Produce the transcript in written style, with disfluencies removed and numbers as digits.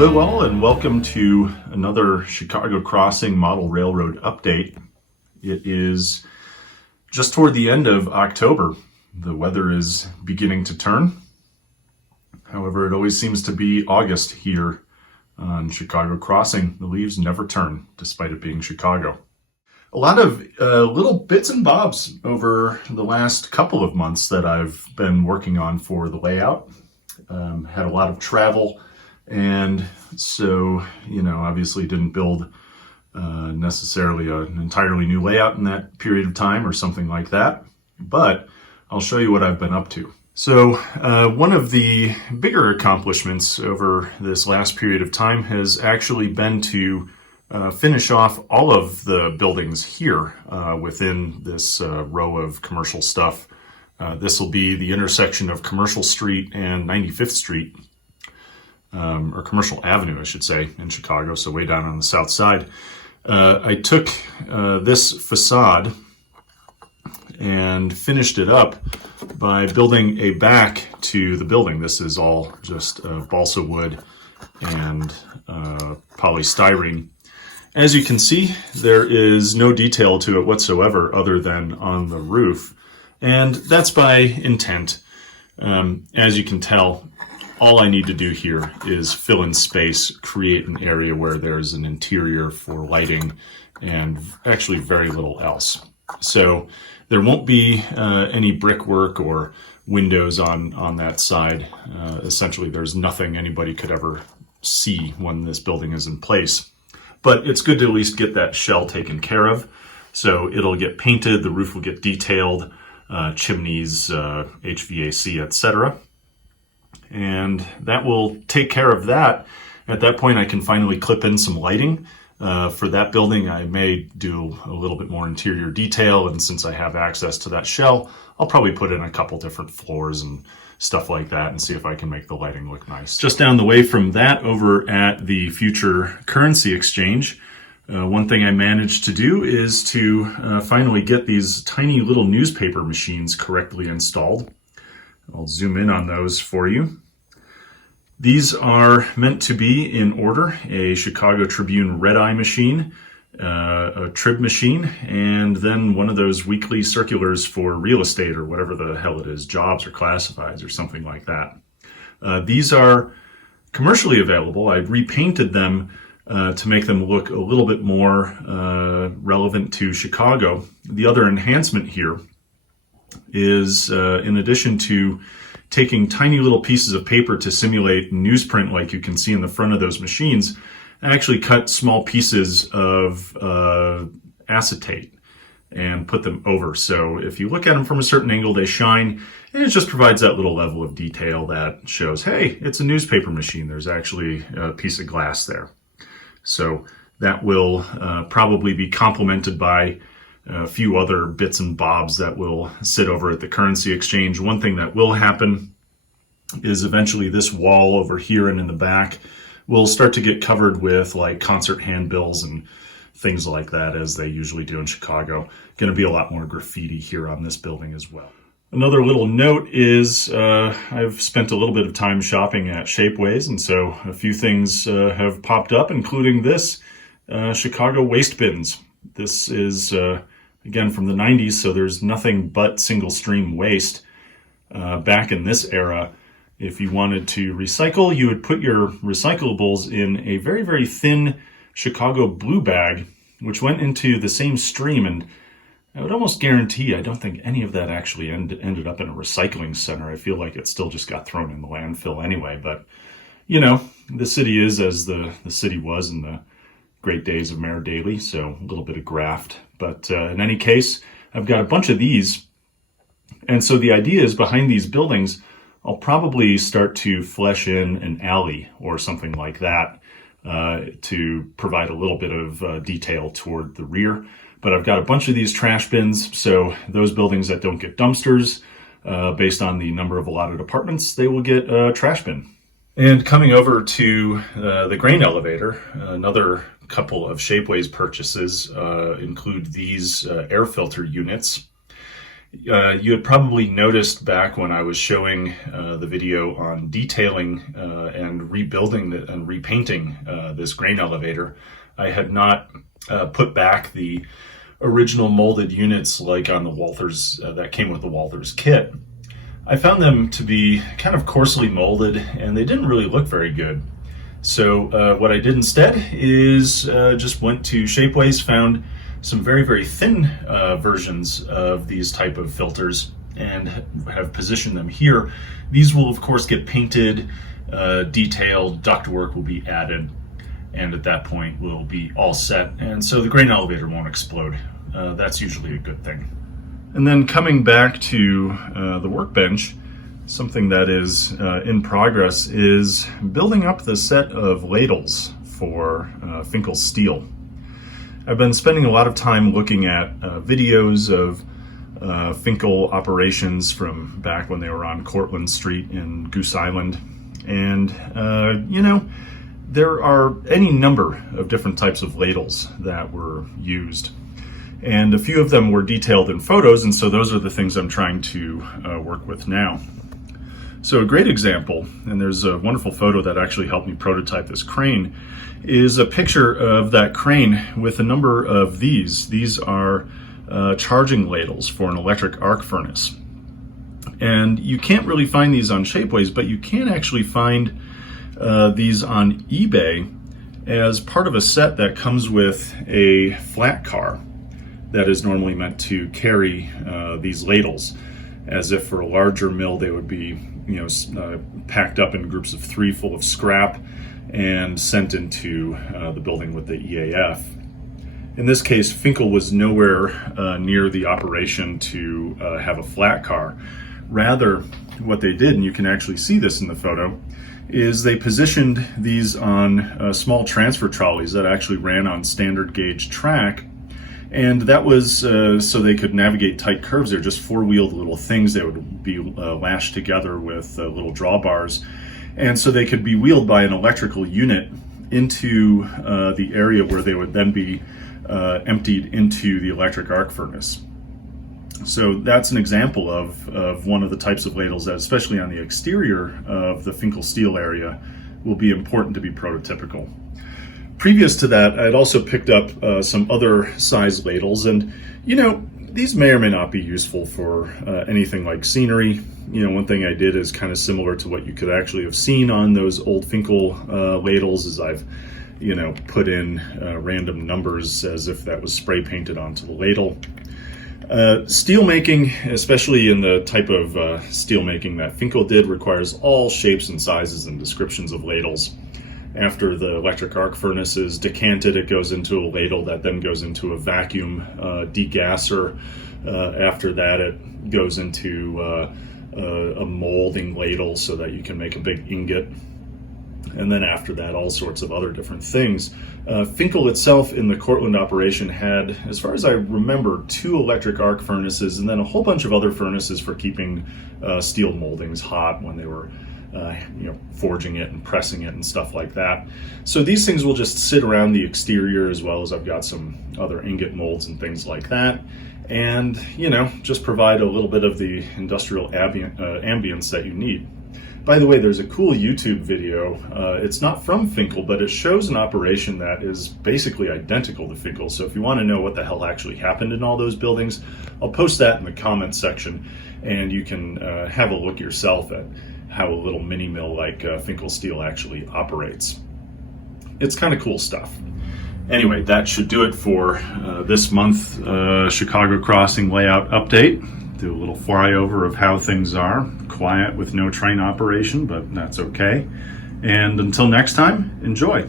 Hello all, and welcome to another Chicago Crossing Model Railroad update. It is just toward the end of October. The weather is beginning to turn. However, it always seems to be August here on Chicago Crossing. The leaves never turn, despite it being Chicago. A lot of little bits and bobs over the last couple of months that I've been working on for the layout. Had a lot of travel, and so, obviously didn't build necessarily an entirely new layout in that period of time or something like that, but I'll show you what I've been up to. So one of the bigger accomplishments over this last period of time has actually been to finish off all of the buildings here within this row of commercial stuff. This will be the intersection of Commercial Street and 95th Street, or Commercial Avenue, I should say, in Chicago, so way down on the south side. I took this facade and finished it up by building a back to the building. This is all just balsa wood and polystyrene. As you can see, there is no detail to it whatsoever other than on the roof. And that's by intent. As you can tell, all I need to do here is fill in space, create an area where there's an interior for lighting, and actually very little else. So there won't be any brickwork or windows on that side. Essentially, there's nothing anybody could ever see when this building is in place. But it's good to at least get that shell taken care of. So it'll get painted, the roof will get detailed, chimneys, HVAC, etc. And that will take care of that. At that point, I can finally clip in some lighting. For that building, I may do a little bit more interior detail, and since I have access to that shell, I'll probably put in a couple different floors and stuff like that and see if I can make the lighting look nice. Just down the way from that, over at the future currency exchange, one thing I managed to do is to finally get these tiny little newspaper machines correctly installed. I'll zoom in on those for you. These are meant to be in order: a Chicago Tribune red-eye machine, a Trib machine, and then one of those weekly circulars for real estate or whatever the hell it is, jobs or classifieds or something like that. These are commercially available. I repainted them to make them look a little bit more relevant to Chicago. The other enhancement here is, in addition to taking tiny little pieces of paper to simulate newsprint like you can see in the front of those machines, I actually cut small pieces of acetate and put them over. So if you look at them from a certain angle, they shine, and it just provides that little level of detail that shows, hey, it's a newspaper machine. There's actually a piece of glass there. So that will probably be complemented by a few other bits and bobs that will sit over at the currency exchange. One thing that will happen is eventually this wall over here and in the back will start to get covered with like concert handbills and things like that, as they usually do in Chicago. Going to be a lot more graffiti here on this building as well. Another little note is I've spent a little bit of time shopping at Shapeways, and so a few things have popped up, including this Chicago waste bins. This is, again, from the 90s, so there's nothing but single stream waste. Back in this era, if you wanted to recycle, you would put your recyclables in a very, very thin Chicago blue bag, which went into the same stream, and I would almost guarantee I don't think any of that actually ended up in a recycling center. I feel like it still just got thrown in the landfill anyway, but, the city is as the city was in the great days of Mayor Daley, so a little bit of graft. But in any case, I've got a bunch of these. And so the idea is, behind these buildings, I'll probably start to flesh in an alley or something like that to provide a little bit of detail toward the rear. But I've got a bunch of these trash bins, so those buildings that don't get dumpsters, based on the number of allotted apartments, they will get a trash bin. And coming over to the grain elevator, another couple of Shapeways purchases include these air filter units. You had probably noticed back when I was showing the video on detailing and rebuilding and repainting this grain elevator, I had not put back the original molded units like on the Walthers that came with the Walthers kit. I found them to be kind of coarsely molded and they didn't really look very good. So what I did instead is just went to Shapeways, found some very, very thin versions of these type of filters and have positioned them here. These will of course get painted, detailed, ductwork will be added, and at that point we'll be all set, and so the grain elevator won't explode. That's usually a good thing. And then coming back to the workbench, something that is in progress is building up the set of ladles for Finkl Steel. I've been spending a lot of time looking at videos of Finkl operations from back when they were on Cortlandt Street in Goose Island. And, you know, there are any number of different types of ladles that were used. And a few of them were detailed in photos, and so those are the things I'm trying to work with now. So a great example, and there's a wonderful photo that actually helped me prototype this crane, is a picture of that crane with a number of these. These are charging ladles for an electric arc furnace. And you can't really find these on Shapeways, but you can actually find these on eBay as part of a set that comes with a flat car that is normally meant to carry these ladles. As if for a larger mill they would be, you know, packed up in groups of 3 full of scrap and sent into the building with the EAF. In this case, Finkl was nowhere near the operation to have a flat car. Rather, what they did, and you can actually see this in the photo, is they positioned these on small transfer trolleys that actually ran on standard gauge track. And that was so they could navigate tight curves. They're just 4-wheeled little things. They would be lashed together with little drawbars. And so they could be wheeled by an electrical unit into the area where they would then be emptied into the electric arc furnace. So that's an example of one of the types of ladles that, especially on the exterior of the Finkl Steel area, will be important to be prototypical. Previous to that, I had also picked up some other size ladles, and you know, these may or may not be useful for anything like scenery. You know, one thing I did is kind of similar to what you could actually have seen on those old Finkl ladles, is I've, you know, put in random numbers as if that was spray painted onto the ladle. Steel making, especially in the type of steel making that Finkl did, requires all shapes and sizes and descriptions of ladles. After the electric arc furnace is decanted, it goes into a ladle that then goes into a vacuum degasser. After that, it goes into a molding ladle so that you can make a big ingot. And then after that, all sorts of other different things. Finkl itself in the Cortlandt operation had, as far as I remember, 2 electric arc furnaces and then a whole bunch of other furnaces for keeping steel moldings hot when they were you know, forging it and pressing it and stuff like that. So these things will just sit around the exterior, as well as I've got some other ingot molds and things like that. And, you know, just provide a little bit of the industrial ambience that you need. By the way, there's a cool YouTube video. It's not from Finkl, but it shows an operation that is basically identical to Finkl. So if you want to know what the hell actually happened in all those buildings, I'll post that in the comments section, and you can have a look yourself at how a little mini mill like Finkl Steel actually operates. It's kind of cool stuff. Anyway, that should do it for this month Chicago Crossing layout update. Do a little flyover of how things are. Quiet with no train operation, but that's okay. And until next time, enjoy.